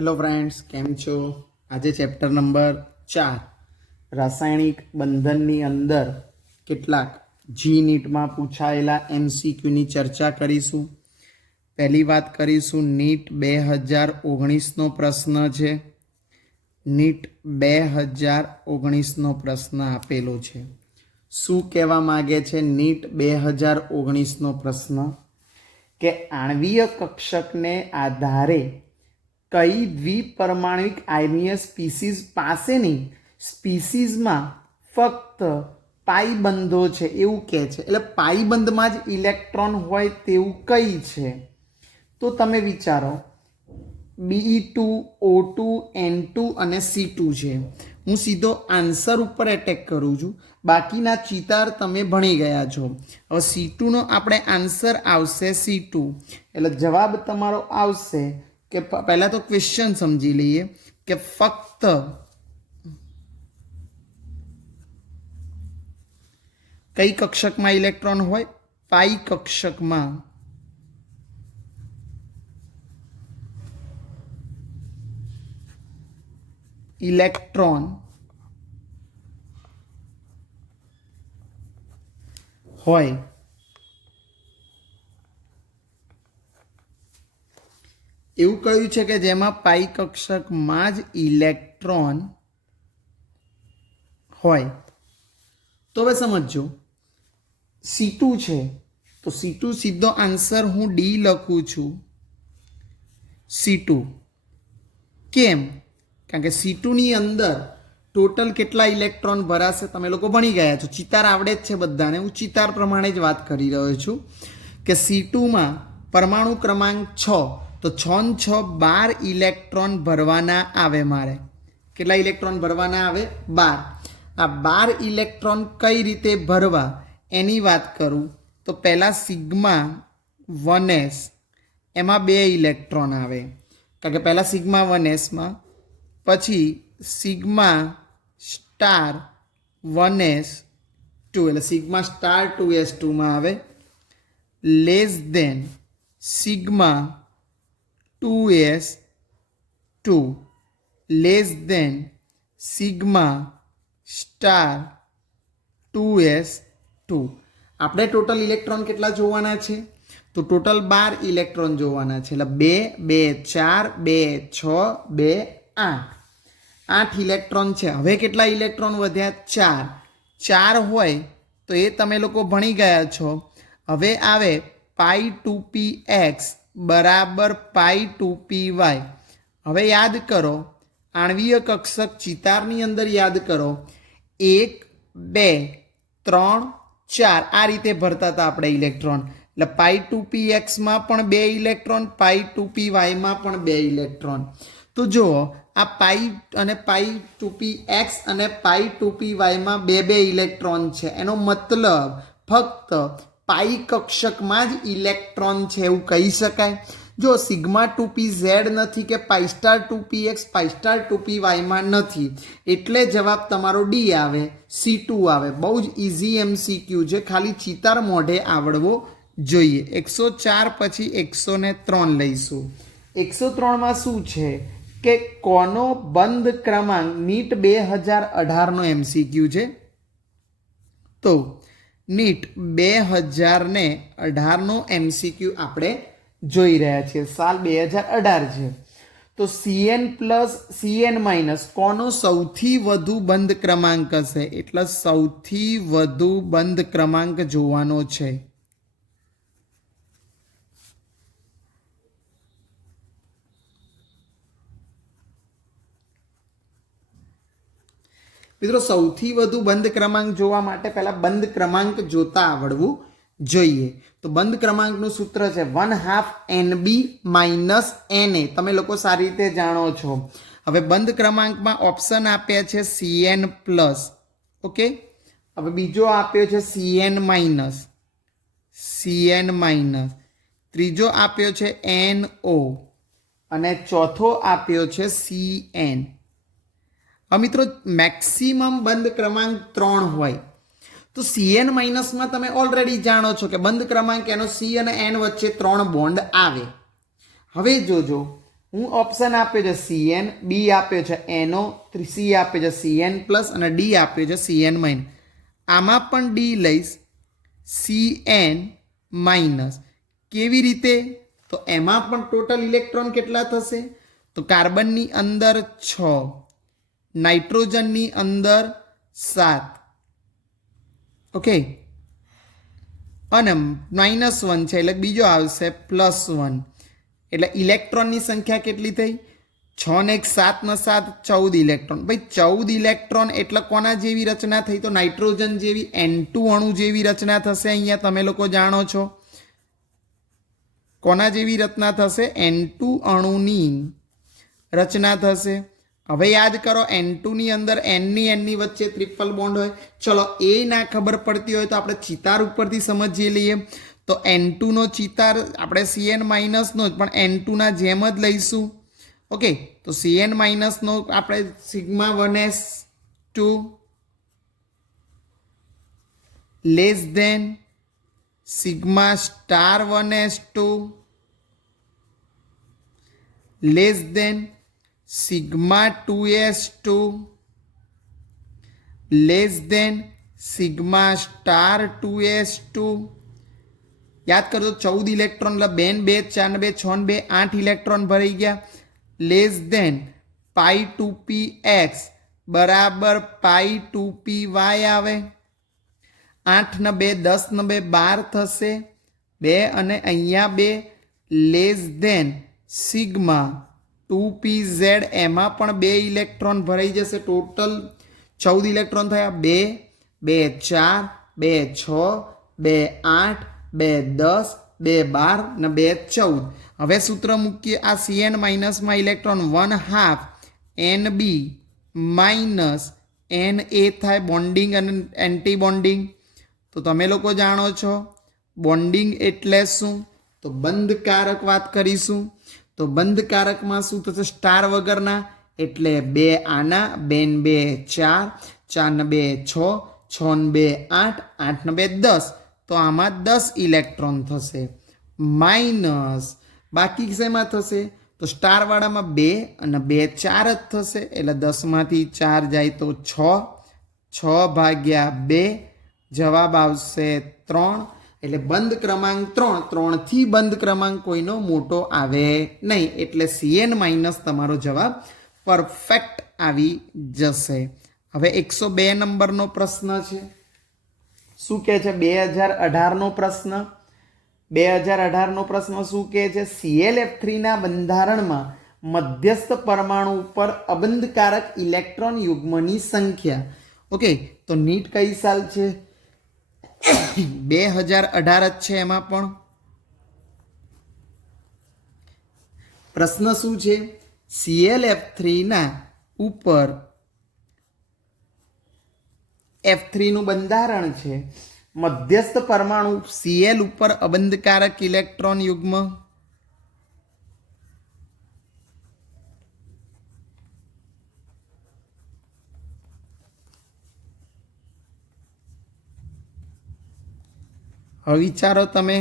Hello friends, केम छो? आज chapter number 4 रासायणिक बंधननी अंदर કેટલાક जी नीट में पूछायेला MCQ ની चर्चा करीशुं। पहली बात करीशुं नीट 2019 નો પ્રશ્ન છે। नीट 2019 નો પ્રશ્ન આપેલો છે। શું કહેવા માંગે છે नीट 2019 નો પ્રશ્ન કે આણ્વીય કક્ષકને આધારે कई द्विपरमाणुक आयनीय स्पीसीज पासेनी स्पीसीजमां फक्त पाई बंधो छे एवुं कहे छे। एटले पाई बंधमां ज इलेक्ट्रॉन होय तेवुं कई छे? तो तमे विचारो Be2, O2, N2 अने C2 छे। हूँ सीधो आंसर उपर एटेक करूँ छूं, बाकीना चितार तमे भणी गया छो। हवे C2 नो आपणे आंसर आवशे C2, एटले जवाब तमारो आवशे कि पहला तो क्वेश्चन समझी लीए कि फक्त कई कक्षक में इलेक्ट्रॉन होय? पाई कक्षक में इलेक्ट्रॉन होय। એવું કહ્યું છે કે જેમાં પાઈ કક્ષકમાં જ ઇલેક્ટ્રોન હોય। તો હવે સમજો C2 છે તો C2 સીધો આન્સર હું D લખું છું C2। કેમ? કારણ કે C2 ની અંદર ટોટલ કેટલા ઇલેક્ટ્રોન ભરાશે તમે લોકો ભણી ગયા છો, ચિતાર આવડે જ છે બધાને। હું ચિતાર પ્રમાણે જ વાત કરી રહ્યો છું કે C2 માં પરમાણુ ક્રમાંક 6 तो 6 ને 6 12 इलेक्ट्रॉन भरवाना आवे। मारे केटला इलेक्ट्रॉन भरवाना आवे? 12। आ 12 इलेक्ट्रॉन कई रीते भरवा एनी बात करूँ तो पहला सिग्मा 1s एमां 2 इलेक्ट्रॉन आवे, कारण के पहला सिग्मा 1s में पछी सिग्मा स्टार 1s2 एटले सिग्मा स्टार 2s2 में आवे less than sigma 2s2 less than sigma star 2s2। આપણે ટોટલ ઇલેક્ટ્રોન કેટલા જોવાના છે? તો ટોટલ 12 ઇલેક્ટ્રોન જોવાના છે। એટલે 2 2 4 2 6 2 8 8 ઇલેક્ટ્રોન છે। હવે કેટલા ઇલેક્ટ્રોન વધ્યા? 4 4 હોય તો એ તમે લોકો ભણી ગયા છો। હવે આવે પાઈ 2px बराबर पाई 2py। हवे याद करो आणवीय कक्षक चितारनी अंदर याद करो 1 2 3 4 आ रीते भरता था आपणे इलेक्ट्रॉन। એટલે પાઈ 2px માં પણ 2 ઇલેક્ટ્રોન, પાઈ 2py માં પણ 2 ઇલેક્ટ્રોન। તો જો આ પાઈ અને પાઈ 2px અને પાઈ 2py માં 2 ઇલેક્ટ્રોન છે, એનો મતલબ ફક્ત पाई कक्षक में ज इलेक्ट्रॉन है एवं कही शकाय। जो सिग्मा 2pz नहीं कि pi star 2px pi star 2py में नहीं, एटले जवाब तमारो डी आवे, C2 आवे। बहुत ज इजी MCQ है, खाली चितार मोढे आवड़वो जोईए। 104 पछी 103 लईशुं। 103 में शुं छे कि कोनो बंध क्रमांक नीट 2018 नो MCQ है। तो नीट 2018 नो MCQ आपणे जोई रह्या छे, साल 2018 छे। तो CN प्लस CN माइनस कोनो सौथी वधु बंध क्रमांक हशे? एटले सौथी वधु बंध क्रमांक जोवानो छे। मित्रों सौथी वधु बंध क्रमांक जोवा माटे पहला बंध क्रमांक जोता आवड़वू जोईए। तो बंध क्रमांकनुं सूत्र छे 1/2 NB माइनस NA। तमे लोको सारी रीते जाणो छो। हवे बंध क्रमांक में ऑप्शन आप्या छे CN प्लस, ओके। हवे बीजो आप्यो छे CN माइनस, CN माइनस। त्रीजो आप्यो छे NO अने चौथो आप्यो छे CN। मित्रों मैक्सिमम बंध क्रमांक 3 होय तो CN माइनस में तमे ऑलरेडी जाणो छो कि बंध क्रमांक एनो C अने N वच्चे 3 बॉन्ड आवे। हवे जोजो હું ઓપ્શન આપ્યો છે CN, B આપ્યો છે NO, C આપ્યો છે CN પ્લસ અને D આપ્યો છે CN માઇનસ. આમાં પણ D લઈશ CN માઇનસ. કેવી રીતે? તો એમાં પણ ટોટલ ઇલેક્ટ્રોન કેટલા થશે? તો કાર્બનની અંદર 6, નાઇટ્રોજનની અંદર 7, ઓકે, અને -1 છે એટલે બીજો આવશે +1. એટલે ઇલેક્ટ્રોનની સંખ્યા કેટલી થઈ? 6 ને 1 7 ને 7 14 ઇલેક્ટ્રોન. ભાઈ 14 ઇલેક્ટ્રોન એટલે કોના જેવી રચના થઈ? તો નાઇટ્રોજન જેવી N2 અણુ જેવી રચના થશે. અહીંયા તમે લોકો જાણો છો કોના જેવી રચના થશે? N2 અણુની રચના થશે. હવે યાદ કરો N2 ની અંદર N ની વચ્ચે ટ્રિપલ બોન્ડ હોય. ચલો એ ના ખબર પડતી હોય તો આપણે ચિતાર ઉપરથી સમજી લઈએ. તો N2 નો ચિતાર આપણે CN માઇનસનો જ પણ N2 ના જેમ જ લઈશું. ઓકે, તો CN માઇનસનો આપણે sigma 1s2 less than sigma star 1s2 less than sigma 2s2 less than sigma star 2s2. યાદ કરજો 14 ઇલેક્ટ્રોન એટલે 2 2 4 2 6 2 8 ઇલેક્ટ્રોન ભરાઈ ગયા. લેસ ધેન પાઈ 2px બરાબર પાઈ 2py આવે. 8 ને 2 10 ને 2 12 થશે 2 અને અહીંયા 2 લેસ ધેન સિગ્મા 2pz. એમાં પણ 2 ઇલેક્ટ્રોન ભરાઈ જશે. ટોટલ 14 ઇલેક્ટ્રોન થયા 2 2 4 2 6 2 8 2 10 2 12 ને 2 14. હવે સૂત્ર મૂકીએ. આ CN માઇનસમાં ઇલેક્ટ્રોન 1/2 NB માઇનસ NA થાય બોન્ડિંગ અને એન્ટી બોન્ડિંગ. તો તમે લોકો જાણો છો બોન્ડિંગ એટલે શું? તો બંધકારક વાત કરીશું. તો બંધકારકમાં શું થશે? સ્ટાર વગરના. એટલે 2 આના 2 ને 2 4 4 ને 2 6 6 ને 2 8 8 ને 2 10. તો આમાં 10 ઇલેક્ટ્રોન થશે માઇનસ. બાકી શેમાં થશે? તો સ્ટારવાળામાં 2 અને 2 4 જ થશે. એટલે 10માંથી 4 જાય તો 6 6 ભાગ્યા 2 જવાબ આવશે 3. એટલે બંધ ક્રમાંક 3. 3થી બંધ ક્રમાંક કોઈનો મોટો આવે નહીં. એટલે CN માઇનસ તમારો જવાબ પરફેક્ટ આવી જશે. હવે 102 નંબરનો પ્રશ્ન છે. શું કહે છે? 2018નો પ્રશ્ન. 2018નો પ્રશ્ન શું કહે છે? ClF3ના બંધારણમાં મધ્યસ્થ પરમાણુ ઉપર અબંધકારક ઇલેક્ટ્રોન યુગ્મની સંખ્યા. ઓકે, તો નીટ કઈ સાલ છે? 2018 જ છે. એમાં પણ પ્રશ્ન શું છે? ClF3ના ઉપર F3 નું બંધારણ છે. મધ્યસ્થ પરમાણુ Cl ઉપર અબંધકારક ઇલેક્ટ્રોન યુગ્મ. હવે વિચારો તમે.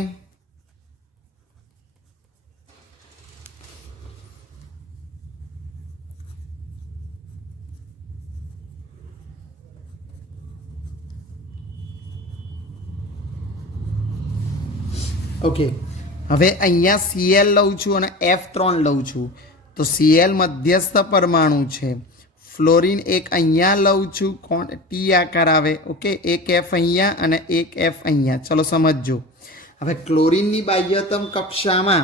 ઓકે, હવે અહીંયા Cl લઉં છું અને F3 લઉં છું. તો Cl મધ્યસ્થ પરમાણુ છે. ફ્લોરિન એક અહીંયા લઉં છું. T આકાર આવે. ઓકે, એક F અહીંયા અને એક F અહીંયા. ચલો સમજજો. હવે ક્લોરિનની બાહ્યતમ કક્ષામાં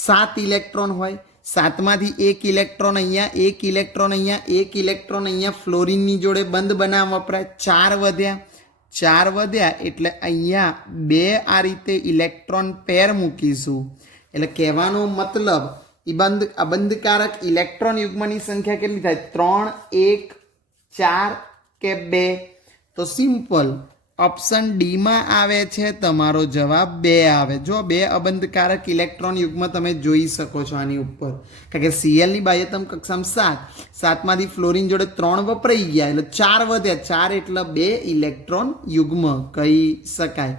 7 ઇલેક્ટ્રોન હોય. 7માંથી 1 ઇલેક્ટ્રોન અહીંયા, 1 ઇલેક્ટ્રોન અહીંયા, 1 ઇલેક્ટ્રોન અહીંયા ફ્લોરિનની જોડે બંધ બનાવવા વપરાય. 4 વધ્યા. 4 વધ્યા એટલે અહીંયા 2 આ રીતે ઇલેક્ટ્રોન પેર મૂકીશું. એટલે કહેવાનો મતલબ અબંધકારક ઇલેક્ટ્રોન યુગ્મની સંખ્યા કેટલી થાય? 3 1 4 કે 2? તો સિમ્પલ ઓપ્શન ડીમાં આવે છે તમારો જવાબ 2 આવે. જો 2 અબંધકારક ઇલેક્ટ્રોન યુગ્મ તમે જોઈ શકો છો આની ઉપર. કારણ કે Clની બાહ્યતમ કક્ષામાં 7, 7માંથી ફ્લોરિન જોડે 3 વપરાઈ ગયા એટલે 4 વધ્યા. 4 એટલે 2 ઇલેક્ટ્રોન યુગ્મ કહી શકાય.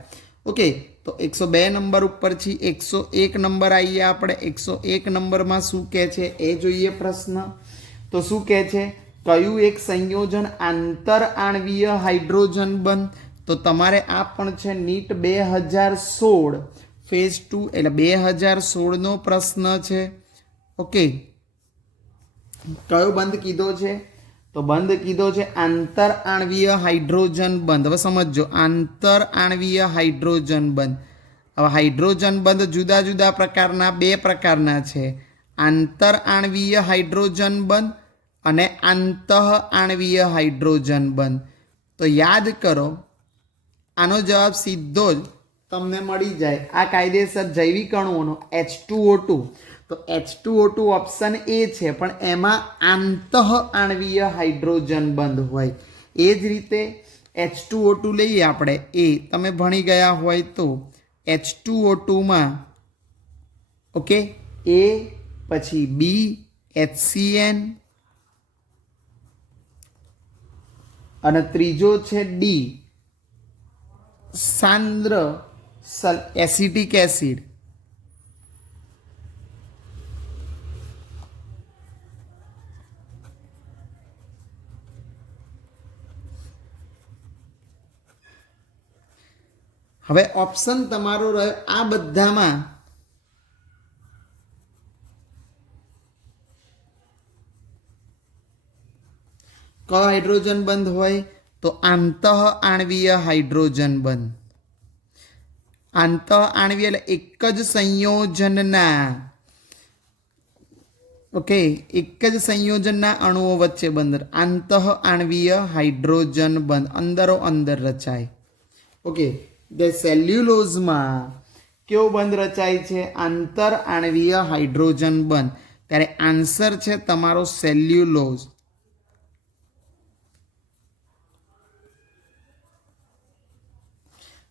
ઓકે, तो 102 नंबर पर छी 101 नंबर आईए આપણે 101 નંબરમાં શું કહે છે એ જોઈએ પ્રશ્ન તો શું કહે છે કયું એક સંયોજન આંતર આણવીય હાઇડ્રોજન બંધ તો તમારે આ પણ છે નીટ 2016 ફેઝ 2 એટલે 2016 નો પ્રશ્ન છે ઓકે કયો બંધ કીધો છે તો બંધ કીધો છે આંતર આણવીય હાઇડ્રોજન બંધ હવે સમજો આંતર આણવીય હાઇડ્રોજન બંધ હવે હાઇડ્રોજન બંધ જુદા જુદા પ્રકારના બે પ્રકારના છે આંતર આણવીય હાઇડ્રોજન બંધ અને આંતઃ આણવીય હાઇડ્રોજન બંધ તો યાદ કરો આનો જવાબ સીધો જ તમને મળી જાય આ કાયદેસર જૈવિક અણુઓનો H2O2 તો H2O2 ઓપ્શન એ છે પણ એમાં આંતઃ આણવીય હાઇડ્રોજન બંધ હોય એ જ રીતે H2O2 લઈએ આપણે એ તમે ભણી ગયા હોય તો H2O2 માં ઓકે એ પછી બી HCN અને ત્રીજો છે ડી સાંદ્ર એસિટિક એસિડ હવે ઓપ્શન તમારો રહ્યો આ બધામાં કયો હાઇડ્રોજન બંધ હોય તો આંતઃ આણવીય હાઇડ્રોજન બંધ આંતઃ આણવીય એટલે એક જ સંયોજનના ઓકે એક જ સંયોજનના અણુઓ વચ્ચે બંધ આંતઃ આણવીય હાઇડ્રોજન બંધ અંદરો અંદર રચાય ઓકે જે સેલ્યુલોઝમાં કેવો બંધ રચાય છે આંતર આણવીય હાઇડ્રોજન બંધ ત્યારે આન્સર છે તમારો સેલ્યુલોઝ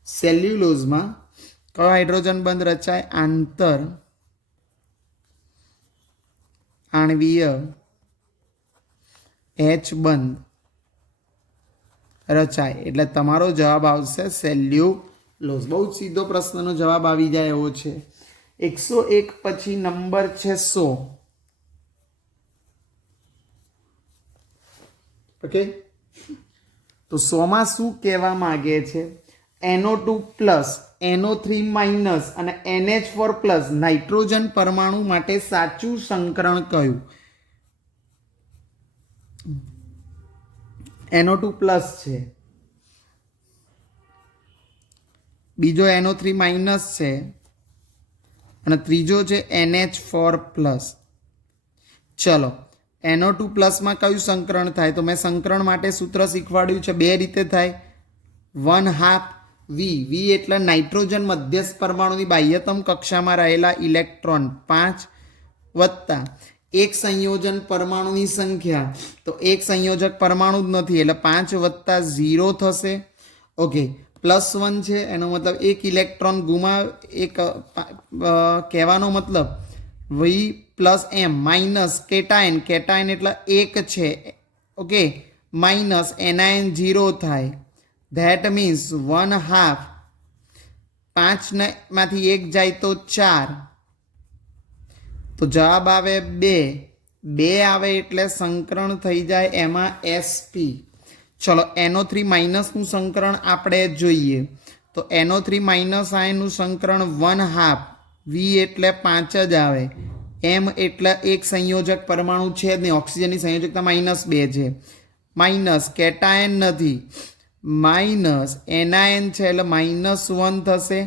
સેલ્યુલોઝમાં કયો હાઇડ્રોજન બંધ રચાય આંતર આણવીય H બંધ રચાય એટલે તમારો જવાબ આવશે સેલ્યુલોઝ બહુ જ સીધો પ્રશ્નનો જવાબ આવી જાય એવો છે 101 પછી નંબર છે 100 ઓકે તો 100 માં શું કહેવા માંગે છે NO2 પ્લસ NO3 માઇનસ અને NH4 પ્લસ નાઇટ્રોજન પરમાણુ માટે સાચું સંકરણ કયું NO2 પ્લસ છે બીજો NO3 માઇનસ છે અને ત્રીજો છે NH4 પ્લસ ચલો NO2 પ્લસમાં કયું સંકરણ થાય તો મેં સંકરણ માટે સૂત્ર શીખવાડ્યું છે બે રીતે થાય 1/2 V એટલે નાઇટ્રોજન મધ્યસ્થ પરમાણુની બાહ્યતમ કક્ષામાં રહેલા ઇલેક્ટ્રોન 5 વત્તા એક સંયોજન પરમાણુની સંખ્યા તો એક સંયોજક પરમાણુ જ નથી એટલે 5 વત્તા 0 થશે ઓકે +1 છે એનો મતલબ એક ઇલેક્ટ્રોન એક કહેવાનો મતલબ V plus M minus cation એટલે એક છે ઓકે માઇનસ એનાયન 0 થાય ધેટ મીન્સ 1/2 5 માંથી 1 જાય તો 4 તો જવાબ આવે 2 આવે એટલે સંકરણ થઈ જાય એમાં SP ચલો NO3 માઇનસનું સંકરણ આપણે જોઈએ તો NO3 માઇનસ આયનનું સંકરણ 1/2 V એટલે 5 જ આવે M એટલે એક સંયોજક પરમાણુ છે જ નહીં ઓક્સિજનની સંયોજકતા -2 છે માઇનસ કેટાયન નથી માઇનસ એનાયન છે એટલે -1 થશે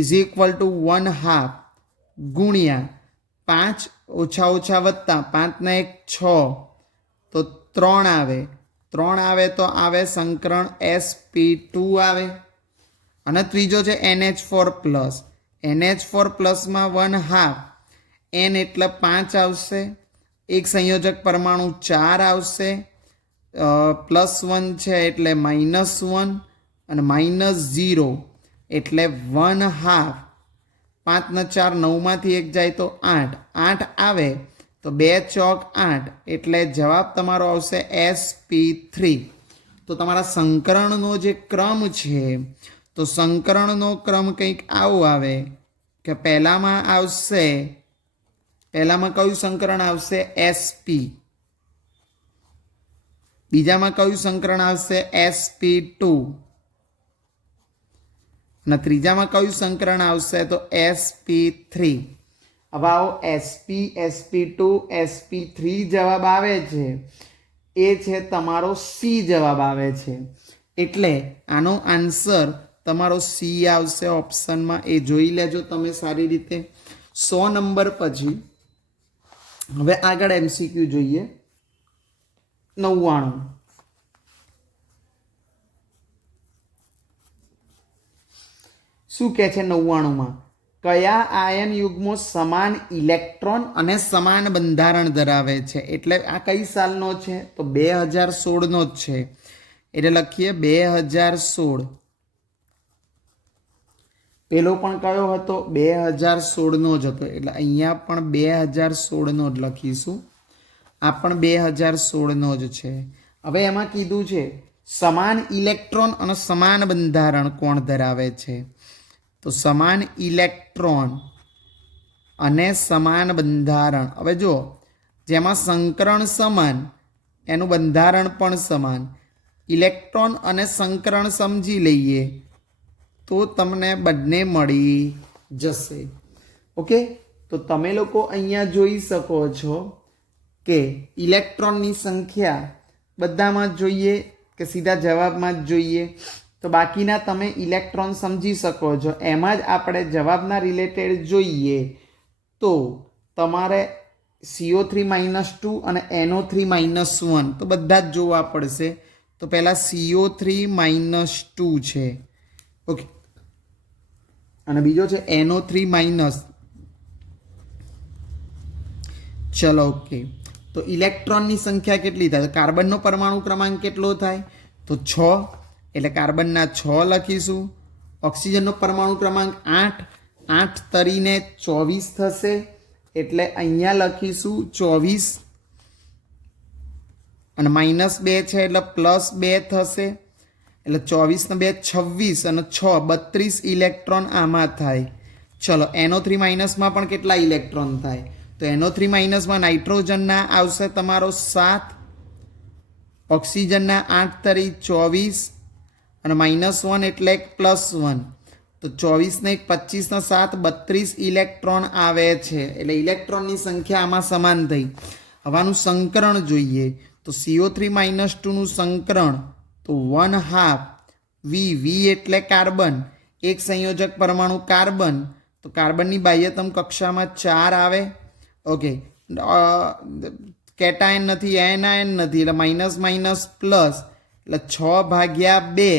ઇઝ ઇક્વલ ટુ 1/2 ગુણ્યા 5 ઓછા ઓછા વત્તા 5 ને 1 6 તો 3 આવે તો આવે સંકરણ sp2 આવે અને ત્રીજો છે NH4 પ્લસ NH4 પ્લસમાં 1/2 N એટલે 5 આવશે એક સંયોજક પરમાણુ 4 આવશે +1 છે એટલે -1 અને -0 એટલે 1/2 5 ને 4 9 માંથી 1 જાય તો 8 આવે તો 2 ચોક 8 એટલે જવાબ તમારો આવશે sp3 તો તમારા સંકરણનો જે ક્રમ છે તો સંકરણનો ક્રમ કંઈક આવો આવે કે પહેલામાં કયું સંકરણ આવશે? SP. બીજામાં કયું સંકરણ આવશે? SP2. અને ત્રીજામાં કયું સંકરણ આવશે? તો SP3. હવે આવો SP, SP2, SP3 જવાબ આવે છે એ છે તમારો C જવાબ આવે છે. એટલે આનો આન્સર તમારો C આવશે ઓપ્શનમાં. એ જોઈ લેજો તમે સારી રીતે. 100 નંબર પછી હવે આગળ MCQ જોઈએ. 99 શું કહે છે? 99માં કયા આયન યુગ્મો સમાન ઇલેક્ટ્રોન અને સમાન બંધારણ ધરાવે છે? એટલે આ કઈ સાલનો છે? તો 2016નો જ છે. એટલે લખીએ 2016. પેલો પણ કયો હતો? 2016નો જ હતો. એટલે અહીંયા પણ 2016નો જ લખીશું. આ પણ 2016નો જ છે. હવે એમાં કીધું છે સમાન ઇલેક્ટ્રોન અને સમાન બંધારણ કોણ ધરાવે છે? તો સમાન ઇલેક્ટ્રોન અને સમાન બંધારણ. હવે જો જેમાં સંકરણ સમાન એનું બંધારણ પણ સમાન. ઇલેક્ટ્રોન અને સંકરણ સમજી લઈએ તો તમને બંને મળી જશે. ઓકે, તો તમે લોકો અહીંયા જોઈ શકો છો કે ઇલેક્ટ્રોનની સંખ્યા બધામાં જ જોઈએ કે સીધા જવાબમાં જ જોઈએ? તો બાકીના તમે ઇલેક્ટ્રોન સમજી શકો છો. એમાં જ આપણે જવાબના રિલેટેડ જોઈએ તો તમારે CO3-2 અને NO3-1 તો બધા જ જોવા પડશે. તો પહેલાં CO3-2 છે. ઓકે, અને બીજો છે NO3-. ચલો ઓકે, તો ઇલેક્ટ્રોનની સંખ્યા કેટલી થાય? કાર્બનનો પરમાણુ ક્રમાંક કેટલો થાય? તો 6. એટલે કાર્બનના 6 લખીશું. ઓક્સિજનનો પરમાણુ ક્રમાંક 8. 8 તરીને 24 થશે. એટલે અહીંયા લખીશું 24. અને -2 છે એટલે +2 થશે. એટલે 24 ને 2 26 અને 6 32 ઇલેક્ટ્રોન આમાં થાય. ચલો NO3- પણ કેટલા ઇલેક્ટ્રોન થાય? તો NO3- નાઇટ્રોજનના આવશે તમારો 7, ઓક્સિજનના 8 તરી 24 અને -1 એટલે +1. તો 24 ને 1 25 ને 7 32 ઇલેક્ટ્રોન આવે છે. એટલે ઇલેક્ટ્રોનની સંખ્યા આમાં સમાન થઈ. હવાનું સંકરણ જોઈએ તો CO3-2નું સંકરણ તો 1/2 V એટલે કાર્બન. એક સંયોજક પરમાણુ કાર્બન. તો કાર્બનની બાહ્યતમ કક્ષામાં 4 આવે. ઓકે, કેટાયન નથી, એનાયન નથી, એટલે -- એટલે 6/2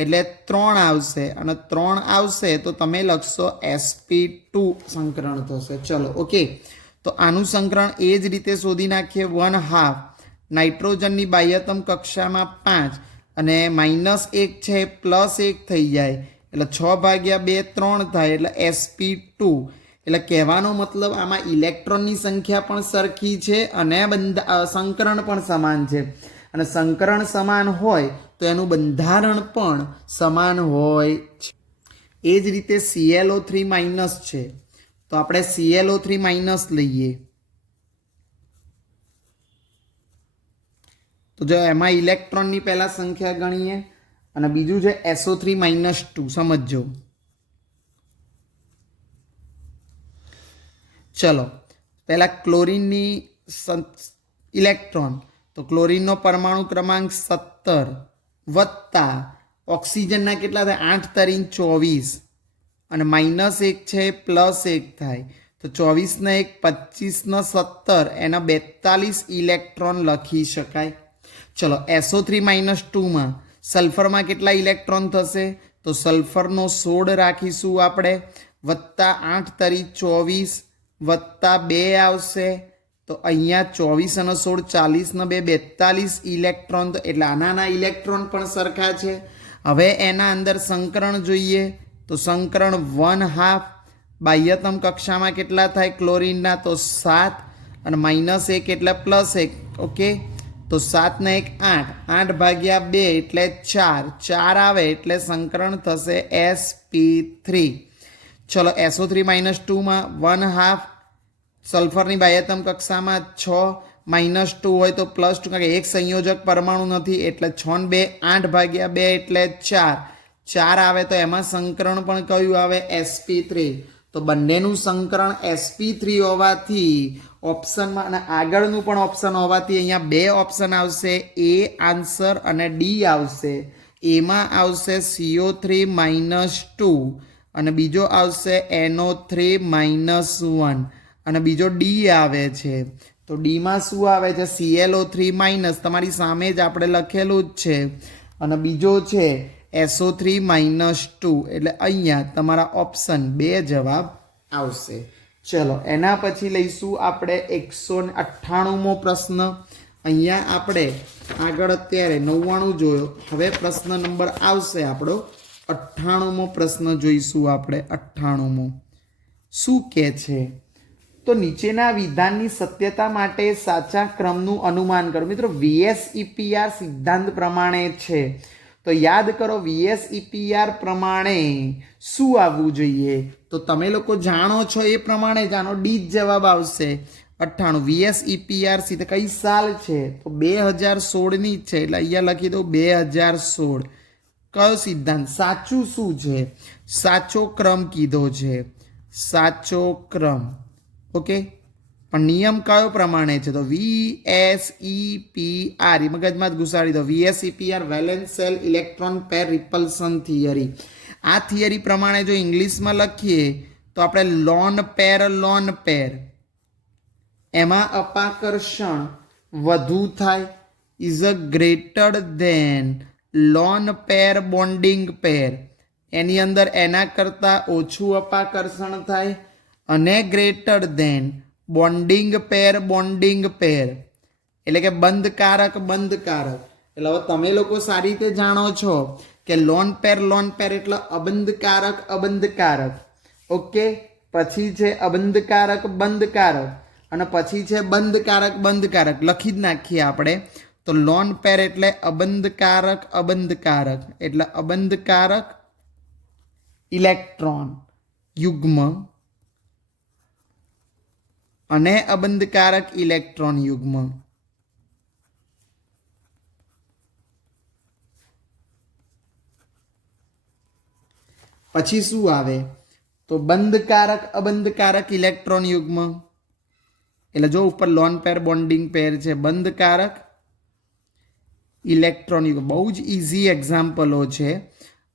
એટલે 3 આવશે. અને 3 આવશે તો તમે લખશો SP2 સંકરણ થશે. ચલો ઓકે, તો આનું સંકરણ એ જ રીતે શોધી નાખીએ. 1/2 નાઇટ્રોજનની બાહ્યતમ કક્ષામાં 5 અને -1 છે +1 થઈ જાય એટલે 6/2 3 થાય એટલે SP2. એટલે કહેવાનો મતલબ આમાં ઇલેક્ટ્રોનની સંખ્યા પણ સરખી છે અને સંકરણ પણ સમાન છે. અને સંકરણ સમાન હોય તો એનું બંધારણ પણ સમાન હોય છે. એ જ રીતે ClO3- છે તો આપણે ClO3- લઈએ. તો જો એમાં ઇલેક્ટ્રોનની પહેલાં સંખ્યા ગણીએ અને બીજું છે SO3-2. સમજો. ચલો પહેલાં ક્લોરીનની ઇલેક્ટ્રોન. તો ક્લોરીનનો પરમાણુ ક્રમાંક 17 વત્તા ઓક્સિજનના કેટલા થાય? 8 તરીને 24 અને -1 છે +1 થાય. તો 24 ને 1 25 ને 17 એના 42 ઇલેક્ટ્રોન લખી શકાય. ચલો SO3-2માં સલ્ફરમાં કેટલા ઇલેક્ટ્રોન થશે? તો સલ્ફરનો 16 રાખીશું આપણે, વત્તા 8 તરી 24 વત્તા 2 આવશે. તો અહીંયા 24 અને 16 40 ને 2 42 ઇલેક્ટ્રોન. તો એટલે આના ઇલેક્ટ્રોન પણ સરખા છે. હવે એના અંદર સંકરણ જોઈએ તો સંકરણ 1/2 બાહ્યતમ કક્ષામાં કેટલા થાય ક્લોરીનના? તો 7 અને -1 એટલે +1. ઓકે, તો 7 ને 1 8, 8 ભાગ્યા 2 એટલે 4, 4 આવે એટલે સંકરણ થશે sp3. ચલો SO3 -2 માં 1/2 સલ્ફરની બાહ્યતમ કક્ષામાં 6 -2 હોય તો +2, કારણ કે એક સંયોજક પરમાણુ નથી એટલે 6 ને 2 8 ભાગ્યા 2 એટલે 4, 4 આવે તો એમાં સંકરણ પણ કયું આવે sp3. તો બંનેનું સંકરણ sp3 હોવાથી ઓપ્શનમાં અને આગળનું પણ ઓપ્શન હોવાથી અહીંયા બે ઓપ્શન આવશે, એ આન્સર અને ડી આવશે. એમાં આવશે CO3 -2 અને બીજો આવશે NO3 -1 અને બીજો ડી આવે છે. તો ડીમાં શું આવે છે ClO3- તમારી સામે જ આપણે લખેલું જ છે અને બીજો છે SO3 -2 એટલે અહીંયા તમારા ઓપ્શન 2 જવાબ આવશે. ચલો એના પછી લઈશું આપણે 198મો પ્રશ્ન. અહીંયા આપણે આગળ અત્યારે 99 જોયો, હવે પ્રશ્ન નંબર આવશે આપણો 98મો પ્રશ્ન જોઈશું આપણે. 98મો શું કહે છે? તો નીચેના વિધાનની સત્યતા માટે સાચા ક્રમનું અનુમાન કરો. મિત્રો VSEPR સિદ્ધાંત પ્રમાણે છે તો યાદ કરો VSEPR પ્રમાણે શું આવવું જોઈએ? તો તમે લોકો જાણો છો એ પ્રમાણે જાણો, ડી જ જવાબ આવશે 98. VSEPR સીધે કઈ સાલ છે? તો 2016ની જ છે એટલે અહીંયા લખી દઉં 2016. કયો સિદ્ધાંત? સાચું શું છે? સાચો ક્રમ કીધો છે, સાચો ક્રમ. ઓકે, પણ નિયમ કયો પ્રમાણે છે? તો VSEPR મગજમાં જ ઘુસાડી દો. VSEPR valence cell electron pair રિપલ્શન theory. આ થિયરી પ્રમાણે જો ઇંગ્લિશમાં લખીએ તો આપણે લોન પેર એમાં અપાકર્ષણ વધુ થાય is a greater than lone pair bonding pair. એની અંદર એના કરતાં ઓછું અપાકર્ષણ થાય અને ગ્રેટર ધેન બોન્ડિંગ પેર એટલે કે બંધકારક. એટલે હવે તમે લોકો સારી રીતે જાણો છો કે લોન પેર એટલે અબંધકારક. ઓકે, પછી છે અબંધકારક અને પછી છે બંધકારક. લખી જ નાખીએ આપણે. તો લોન પેર એટલે અબંધકારક એટલે અબંધકારક ઇલેક્ટ્રોન યુગ્મ અને અબંધકારક ઇલેક્ટ્રોન યુગ્મ. પછી શું આવે? તો બંધકારક અબંધકારક ઇલેક્ટ્રોન યુગ્મ. એટલે જો ઉપર લોન પેર બોન્ડિંગ પેર છે, બંધકારક ઇલેક્ટ્રોન યુગ્મ. બહુ જ ઇઝી એક્ઝામ્પલો છે.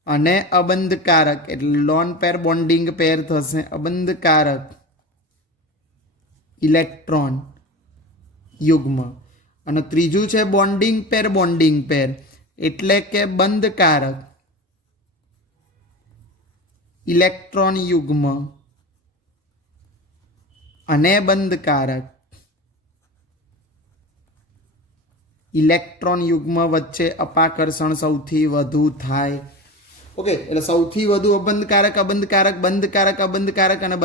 અને અબંધકારક એટલે લોન પેર બોન્ડિંગ પેર થશે અબંધકારક ઇલેક્ટ્રોન યુગ્મ. અને ત્રીજું છે બોન્ડિંગ પેર એટલે કે બંધકારક ઇલેક્ટ્રોન યુગ્મ અને બંધકારક ઇલેક્ટ્રોન યુગ્મ વચ્ચે અપાકર્ષણ સૌથી વધુ થાય. ઓકે, એટલે સૌથી વધુ અબંધકારક અને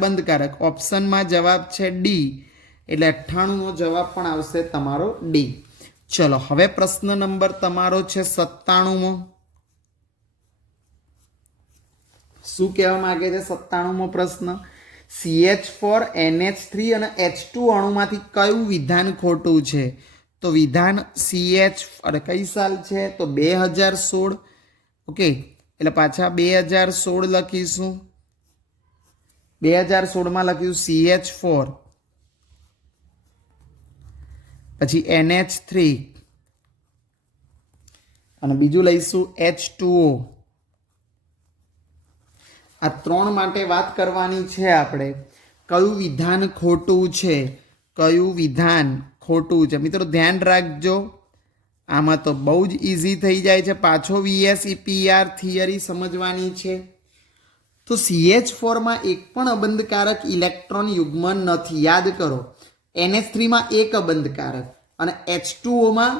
બંધકારક. ઓપ્શનમાં જવાબ છે ડી, એટલે 98નો જવાબ પણ આવશે તમારો ડી. ચલો હવે પ્રશ્ન નંબર તમારો છે 97મો. શું કહેવા માંગે છે 97મો પ્રશ્ન? CH4 NH3 અને H2 અણુમાંથી કયું વિધાન ખોટું છે? તો વિધાન CH અને કઈ સાલ છે? તો 2016. ઓકે, એટલે પાછા 2016 લખીશું. 2016માં લખ્યું CH4 પછી NH3 અને બીજું લઈશું H2O. આ ત્રણ માટે વાત કરવાની છે આપણે. કયું વિધાન ખોટું છે? મિત્રો ધ્યાન રાખજો, આમાં તો બહુ જ ઇઝી થઈ જાય છે. પાછો VSEPR થિયરી સમજવાની છે. તો CH4માં એક પણ અબંધકારક ઇલેક્ટ્રોન યુગ્મ નથી. યાદ કરો, NH3માં એક અબંધકારક અને H2Oમાં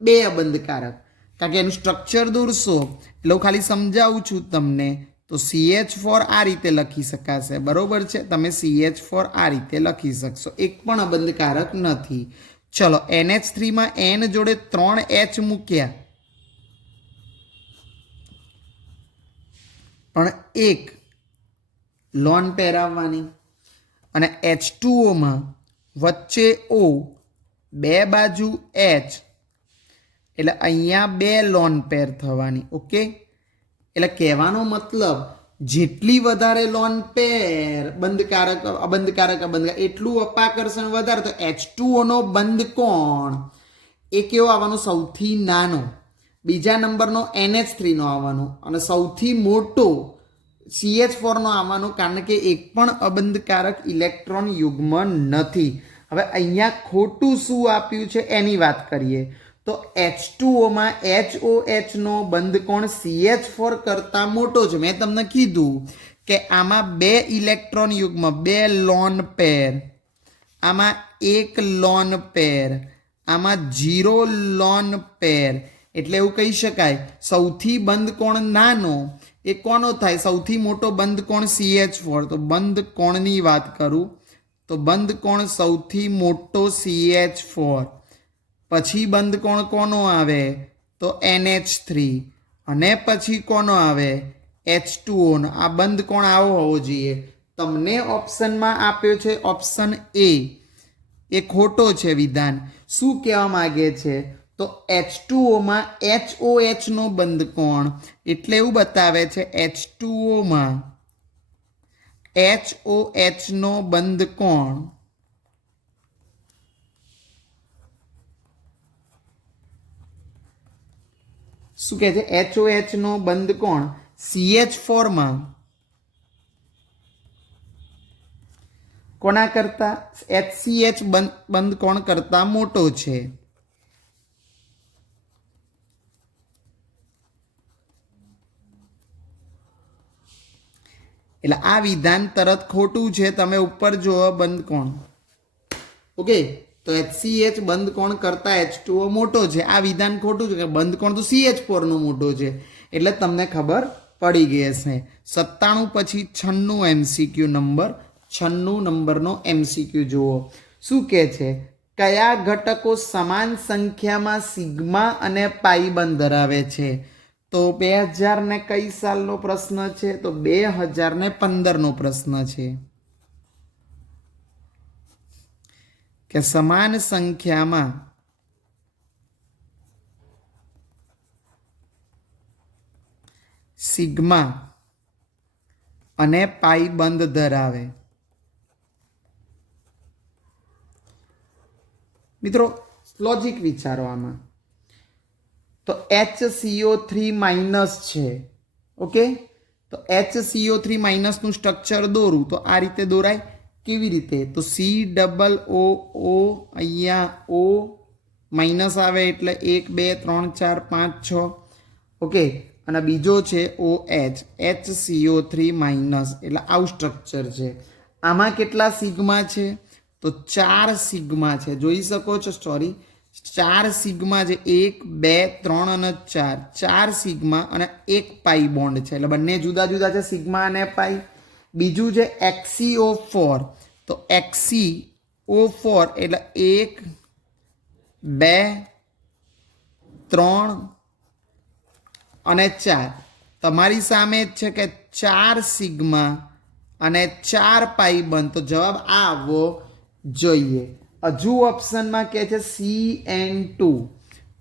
2 અબંધકારક. કારણ કે એનું સ્ટ્રક્ચર દોરશો એટલે હું ખાલી સમજાવું છું તમને. તો CH4 આ રીતે લખી શકાશે, બરોબર છે? તમે CH4 આ રીતે લખી શકશો, એક પણ અબંધકારક નથી. ચલો NH3 માં N જોડે 3H મૂક્યા પણ એક લોન પેર આવવાની અને H2O માં વચ્ચે O બે બાજુ H એટલે અહીંયા બે લોન પેર થવાની. ઓકે, એટલે કહેવાનો મતલબ જેટલી વધારે લોન પેર બંધકારક અબંધકારક અબંધકારક એટલું અપાકર્ષણ વધારે તો H2O નો બંધ કોણ એ કેવો આવવાનો? સૌથી નાનો. બીજા નંબરનો NH3 નો આવવાનો અને સૌથી મોટો CH4 નો આવવાનો, કારણ કે એક પણ અબંધકારક ઇલેક્ટ્રોન યુગ્મ નથી. હવે અહીંયા ખોટું શું આપ્યું છે એની વાત કરીએ તો H2O માં HOH નો બંધ કોણ CH4 કરતાં મોટો છે. મેં તમને કીધું કે આમાં બે ઇલેક્ટ્રોન યુગ્મ, બે લોન પેર, આમાં એક લોન પેર, આમાં 0 લોન પેર. એટલે એવું કહી શકાય સૌથી બંધ કોણ નાનો એ કોનો થાય? સૌથી મોટો બંધ કોણ CH4. તો બંધ કોણની વાત કરું તો બંધ કોણ સૌથી મોટો CH4. પછી બંધ કોણ કોનો આવે? તો NH3 અને પછી કોનો આવે? H2O નો. આ બંધ કોણ આવો હોવો જોઈએ. તમને ઓપ્શનમાં આપ્યો છે ઓપ્શન A, એ ખોટો છે વિધાન. શું કહેવા માગે છે? તો H2O માં HOH નો બંધ કોણ, એટલે એવું બતાવે છે H2O માં HOH નો બંધ કોણ શું કહે છે? HOH નો બંધ કોણ CH4 માં કોના કરતા? HCH બંધ કોણ કરતા મોટો છે. એટલે આ વિધાન તરત ખોટું છે. તમે ઉપર જુઓ બંધ કોણ. ઓકે, તો HCH બંધ કોણ કરતા H2O મોટો છે. આ વિધાન ખોટું છે કે બંધ કોણ તો CH4 નો મોટો છે. એટલે તમને ખબર પડી ગઈ હશે. 97 પછી 96 MCQ નંબર, 96 નંબરનો MCQ જુઓ. શું કહે છે? કયા ઘટકો સમાન સંખ્યામાં સિગ્મા અને પાઈ બંધ ધરાવે છે? તો 2000 ને કઈ સાલનો પ્રશ્ન છે? તો 2015નો પ્રશ્ન છે કે સમાન સંખ્યામાં સિગ્મા અને પાઈ બંધ ધરાવે. મિત્રો લોજિક વિચારો આમાં. તો HCO3 માઇનસ છે. ઓકે, તો HCO3 માઇનસનું સ્ટ્રક્ચર દોરું તો આ રીતે દોરાય. કેવી રીતે? તો COO અહીંયા O માઇનસ આવે એટલે 1 2 3 4 5 6. ઓકે, અને બીજો છે OH, HCO3 માઇનસ, એટલે આવું સ્ટ્રક્ચર છે. આમાં કેટલા સિગ્મા છે? તો 4 સિગ્મા છે. જોઈ શકો છો, સોરી 4 સિગ્મા છે. 1 2 3 અને 4, 4 સિગ્મા અને 1 પાઈ બોન્ડ છે. એટલે બંને જુદા જુદા છે, સિગ્મા અને પાઈ. બીજું છે XCO4. તો XCO4 એટલે 1 2 3 અને 4. તમારી સામે જ છે કે 4 સિગ્મા અને 4 પાઈ બંધ. તો જવાબ આ આવવો જોઈએ. હજુ ઓપ્શનમાં કહે છે CN2.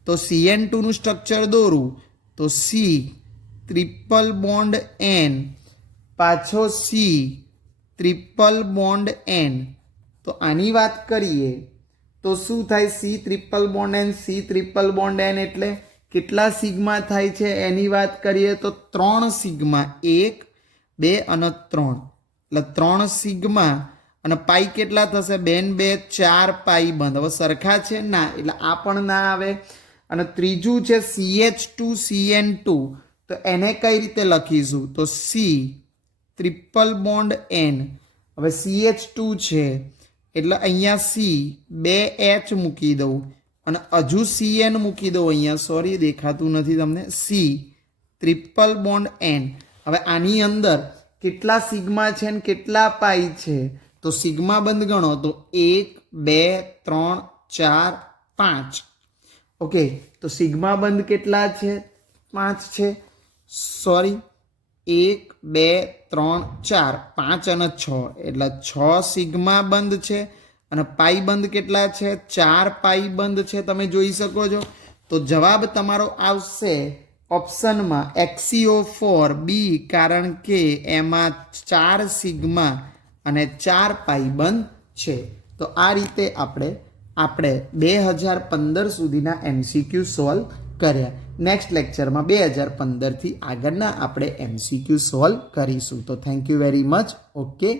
તો CN2 નું સ્ટ્રક્ચર દોરું તો C ટ્રિપલ બોન્ડ N, પાછો C ટ્રિપલ બોન્ડ N. તો આની વાત કરીએ તો શું થાય? C triple bond N, C triple bond N એટલે કેટલા સિગ્મા થાય છે એની વાત કરીએ તો 3 સિગ્મા, 1 2 અને 3. એટલે 3 સિગ્મા અને પાઈ કેટલા થશે? 2 2 4 પાઈ બંધ. હવે સરખા છે ના, એટલે આ પણ ના આવે. અને ત્રીજું છે CH2CN2. તો એને કઈ રીતે લખીશું? તો C ટ્રિપલ બોન્ડ N. હવે CH2 છે એટલે અહીંયા C 2H મૂકી દઉં અને હજુ CN મૂકી દઉં અહીંયા. સોરી, દેખાતું નથી તમને. C triple bond N. હવે આની અંદર કેટલા સિગ્મા છે ને કેટલા પાઈ છે? તો સિગ્મા બંધ ગણો તો 1 2 3 4 5. ઓકે, તો સિગ્મા બંધ કેટલા છે? 5 છે. સોરી, 1 2 3 4, 5 અને 6 એટલે 6 સિગ્મા બંધ છે. અને પાઈ બંધ કેટલા છે? 4 પાઈ બંધ છે. તમે જોઈ શકો છો. તો જવાબ તમારો આવશે ઓપ્શનમાં XCO4 બી, કારણ કે એમાં 4 સિગ્મા અને 4 પાઈ બંધ છે. તો આ રીતે આપણે 2015 સુધીના MCQ સોલ્વ કર્યા. નેક્સ્ટ લેક્ચરમાં 2015થી આગળના આપણે MCQ સોલ્વ કરીશું. તો thank you very much. Okay.